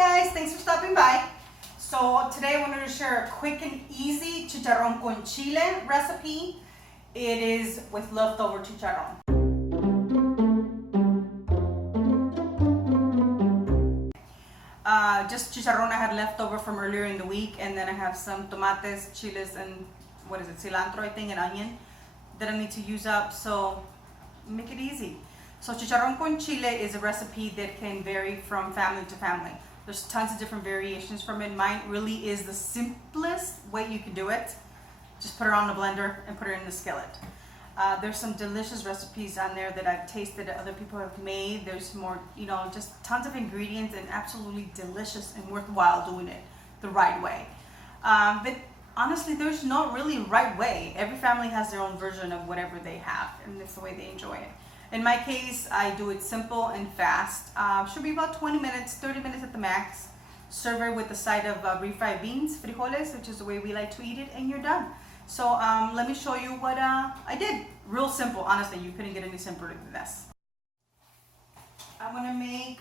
guys, thanks for stopping by. So today I wanted to share a quick and easy chicharrón con chile recipe. It is with leftover chicharrón. Just chicharrón I had left over from earlier in the week, and then I have some tomates, chiles, and what is it, cilantro I think, and onion that I need to use up, so make it easy. So chicharrón con chile is a recipe that can vary from family to family. There's tons of different variations from it. Mine really is the simplest way you can do it. Just put it on the blender and put it in the skillet. There's some delicious recipes on there that I've tasted that other people have made. There's more, just tons of ingredients and absolutely delicious and worthwhile doing it the right way. But honestly, there's no really right way. Every family has their own version of whatever they have, and it's the way they enjoy it. In my case, I do it simple and fast. Should be about 20 minutes, 30 minutes at the max. Serve it with a side of refried beans, frijoles, which is the way we like to eat it, and you're done. So let me show you what I did. Real simple, honestly, you couldn't get any simpler than this. I'm gonna make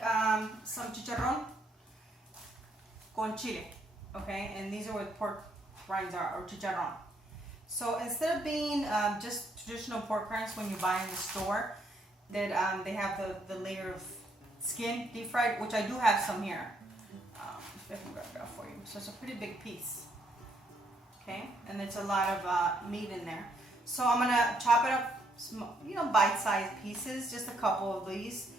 some chicharrón con chile, okay? And these are what pork rinds are, or chicharrón. So instead of being just traditional pork rinds when you buy in the store, that they have the layer of skin deep fried, which I do have some here. If I can grab it out for you. So it's a pretty big piece. Okay, and it's a lot of meat in there. So I'm gonna chop it up, bite-sized pieces, just a couple of these,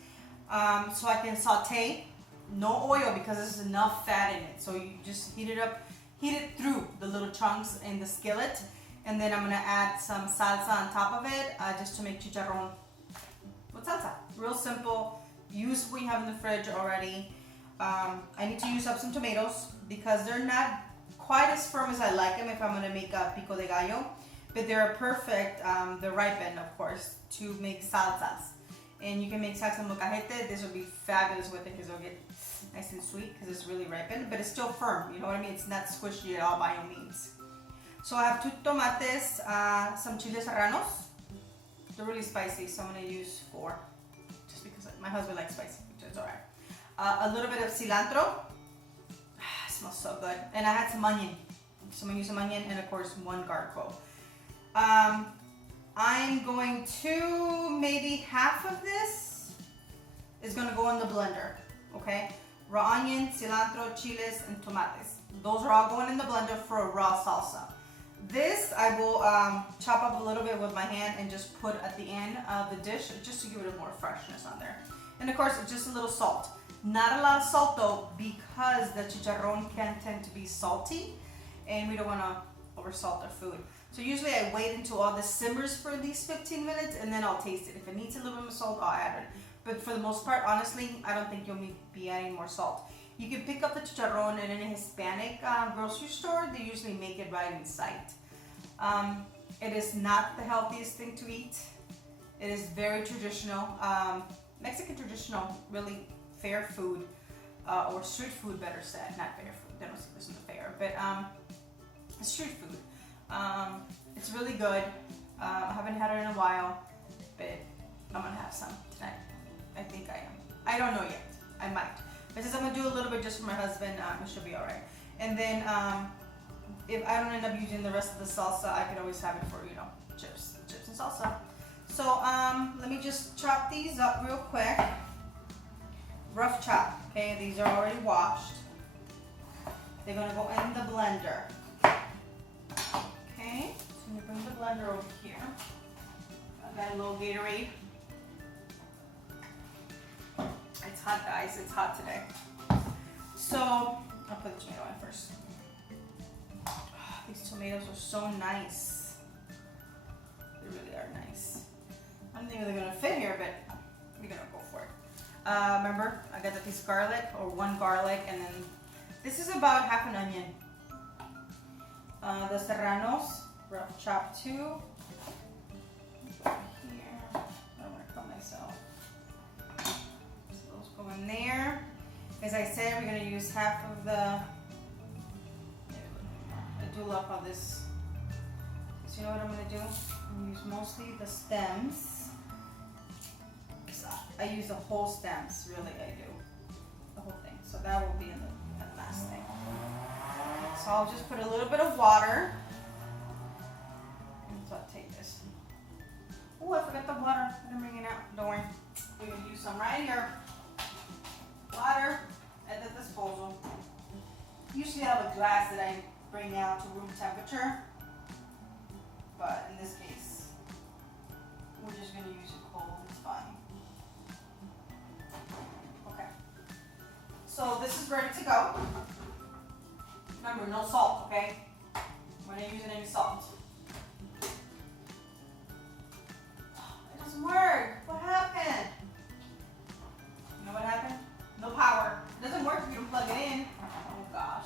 so I can saute. No oil because there's enough fat in it. So you just heat it through the little chunks in the skillet, and then I'm gonna add some salsa on top of it, just to make chicharrón with salsa. Real simple. Use what you have in the fridge already. I need to use up some tomatoes because they're not quite as firm as I like them if I'm gonna make a pico de gallo, but they're perfect. They're ripened, of course, to make salsas. And you can make salsa molcajete. This will be fabulous with it because it'll get nice and sweet because it's really ripened, but it's still firm. You know what I mean? It's not squishy at all by any means. So I have 2 tomates, some chiles serranos. They're really spicy, so I'm gonna use 4, just because my husband likes spicy, which is alright. A little bit of cilantro. It smells so good. And I had some onion. So I'm gonna use some onion, and of course 1 garlic clove. I'm going to, maybe half of this is gonna go in the blender, okay? Raw onion, cilantro, chiles, and tomates. Those are all going in the blender for a raw salsa. This I will chop up a little bit with my hand and just put at the end of the dish, just to give it a more freshness on there. And of course, just a little salt. Not a lot of salt though, because the chicharrón can tend to be salty, and we don't want to over salt our food. So usually I wait until all this simmers for at least 15 minutes, and then I'll taste it. If it needs a little bit of salt, I'll add it. But for the most part, honestly, I don't think you'll be adding more salt. You can pick up the chicharrón in a Hispanic grocery store. They usually make it right in sight. It is not the healthiest thing to eat. It is very traditional, Mexican traditional, really fair food, or street food, better said. Not fair food. They don't say this is fair, but street food. It's really good. I haven't had it in a while, but I'm gonna have some tonight. I think I am. I don't know yet. I might. But since I'm gonna do a little bit just for my husband, it should be alright. And then if I don't end up using the rest of the salsa, I could always have it for, chips and salsa. So let me just chop these up real quick. Rough chop, okay? These are already washed. They're gonna go in the blender. Okay, so I'm gonna bring the blender over here. I got a little Gatorade. It's hot, guys. It's hot today. So I'll put the tomato in first. Oh, these tomatoes are so nice. They really are nice. I don't think they're gonna fit here, but we're gonna go for it. Remember, I got the piece of garlic, or 1 garlic, and then this is about half an onion. The serranos, rough chop too. Here, I don't want to cut myself. So those go in there. As I said, we're going to use half of the. I do love how this. So you know what I'm going to do? I'm going to use mostly the stems. I use the whole stems, really, I do. The whole thing. So that will be in the so I'll just put a little bit of water. And saute this. Oh, I forgot the water. I didn't bring it out. Don't worry. We can use some right here. Water at the disposal. Usually I have a glass that I bring out to room temperature. But in this case, we're just going to use it cold. It's fine. Okay. So this is ready to go. Remember, no salt, okay? We're not using any salt. It doesn't work. What happened? You know what happened? No power. It doesn't work if you don't plug it in. Oh gosh.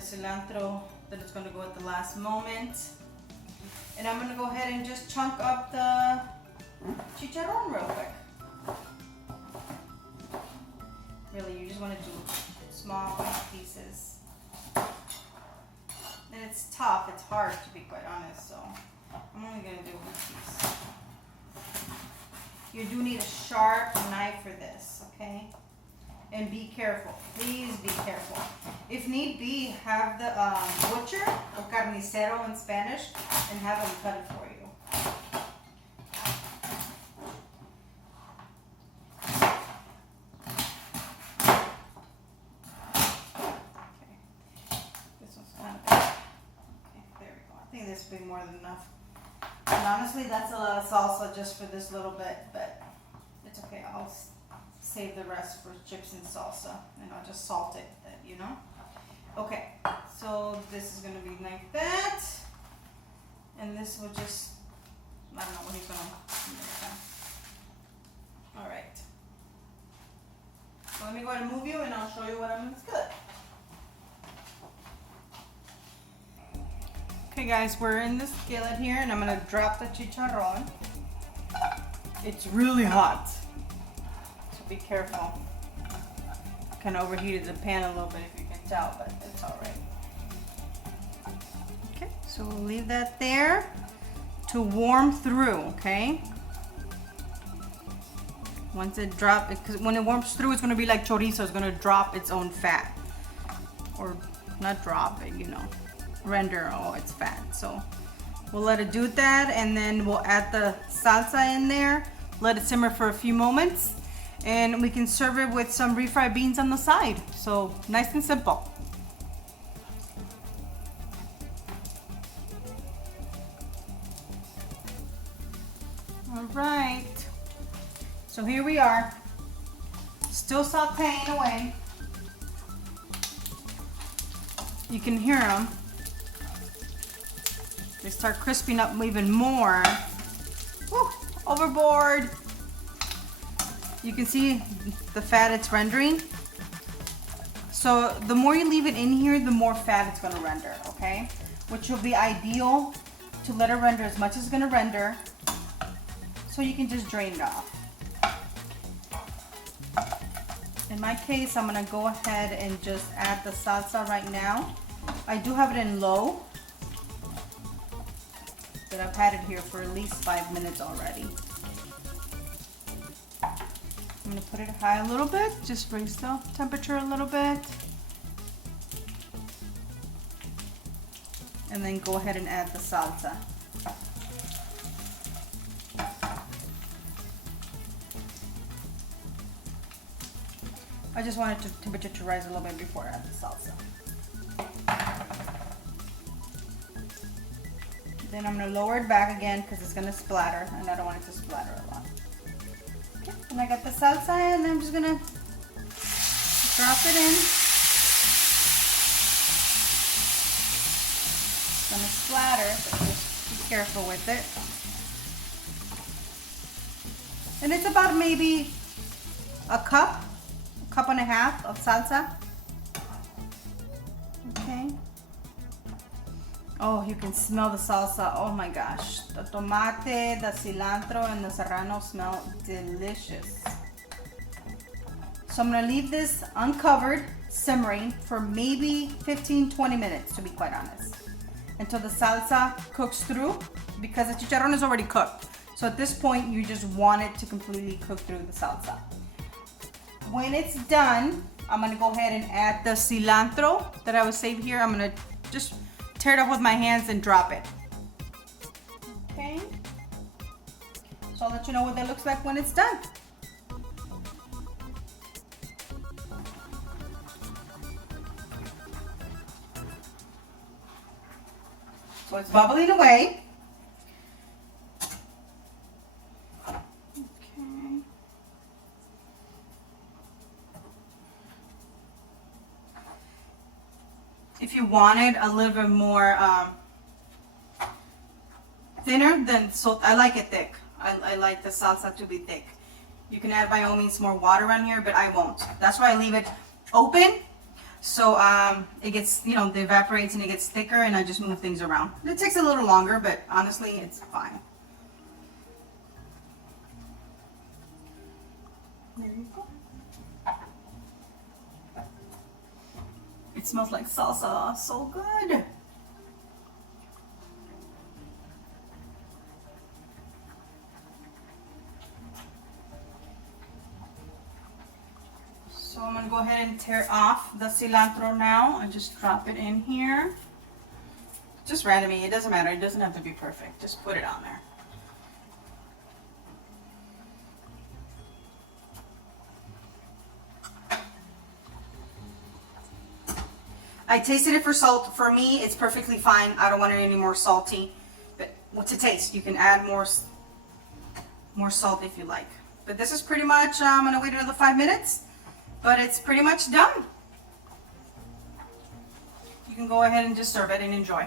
Cilantro that is going to go at the last moment, and I'm going to go ahead and just chunk up the chicharron real quick. Really, you just want to do small pieces, and it's tough, it's hard to be quite honest, so I'm only going to do one piece. You do need a sharp knife for this, okay? And be careful, please be careful. If need be, have the butcher, or carnicero in Spanish, and have them cut it for you. Okay, this one's kind of big. Okay, there we go. I think this will be more than enough. And honestly, that's a lot of salsa just for this little bit, but it's okay. I'll save the rest for chips and salsa, and I'll just salt it, you know? Okay, so this is gonna be like that, and this will just, I don't know what he's gonna do. All right. So let me go ahead and move you, and I'll show you what I'm gonna good. Okay guys, we're in the skillet here, and I'm gonna drop the chicharron. It's really hot. Be careful. Kind of overheated the pan a little bit if you can tell, but it's all right. Okay, so we'll leave that there to warm through, okay? Once it drops, because when it warms through, it's going to be like chorizo. It's going to drop its own fat. Or not drop it, you know, render all its fat. So we'll let it do that, and then we'll add the salsa in there, let it simmer for a few moments, and we can serve it with some refried beans on the side. So nice and simple. All right, so here we are, still sauteing away. You can hear them. They start crisping up even more. Woo, overboard. You can see the fat it's rendering. So the more you leave it in here, the more fat it's gonna render, okay? Which will be ideal to let it render as much as it's gonna render, so you can just drain it off. In my case, I'm gonna go ahead and just add the salsa right now. I do have it in low, but I've had it here for at least 5 minutes already. I'm gonna put it high a little bit, just raise the temperature a little bit. And then go ahead and add the salsa. I just wanted the temperature to rise a little bit before I add the salsa. Then I'm gonna lower it back again because it's gonna splatter, and I don't want it to splatter a lot. Okay, and I got the salsa, and I'm just gonna drop it in. It's gonna splatter, but just be careful with it. And it's about maybe a cup and a half of salsa. Okay. Oh, you can smell the salsa. Oh my gosh. The tomate, the cilantro, and the serrano smell delicious. So I'm gonna leave this uncovered, simmering for maybe 15-20 minutes, to be quite honest, until the salsa cooks through, because the chicharron is already cooked. So at this point, you just want it to completely cook through the salsa. When it's done, I'm gonna go ahead and add the cilantro that I was saved here. I'm gonna just tear it up with my hands and drop it. Okay. So I'll let you know what that looks like when it's done. So it's bubbling away. Okay. If you wanted a little bit more thinner, then so I like it thick. I like the salsa to be thick. You can add by all means more water on here, but I won't. That's why I leave it open. So it gets, you know, it evaporates and it gets thicker, and I just move things around. It takes a little longer, but honestly, it's fine. There you go. It smells like salsa, so good. So I'm gonna go ahead and tear off the cilantro now. I just drop it in here. Just randomly, it doesn't matter. It doesn't have to be perfect. Just put it on there. I tasted it for salt. For me, it's perfectly fine. I don't want it any more salty. But to taste, you can add more salt if you like. But this is pretty much, I'm gonna wait another 5 minutes. But it's pretty much done. You can go ahead and just serve it and enjoy.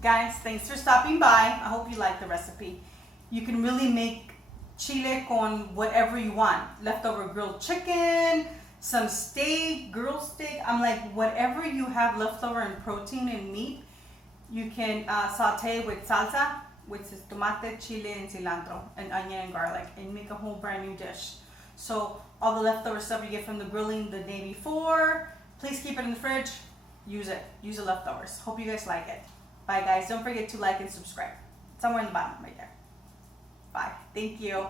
Guys, thanks for stopping by. I hope you like the recipe. You can really make chile con whatever you want. Leftover grilled chicken, some steak, grilled steak. I'm like, whatever you have leftover in protein and meat, you can saute with salsa, which is tomate, chile, and cilantro, and onion and garlic, and make a whole brand new dish. So all the leftover stuff you get from the grilling the day before, please keep it in the fridge. Use it. Use the leftovers. Hope you guys like it. Bye guys. Don't forget to like and subscribe. Somewhere in the bottom right there. Bye. Thank you.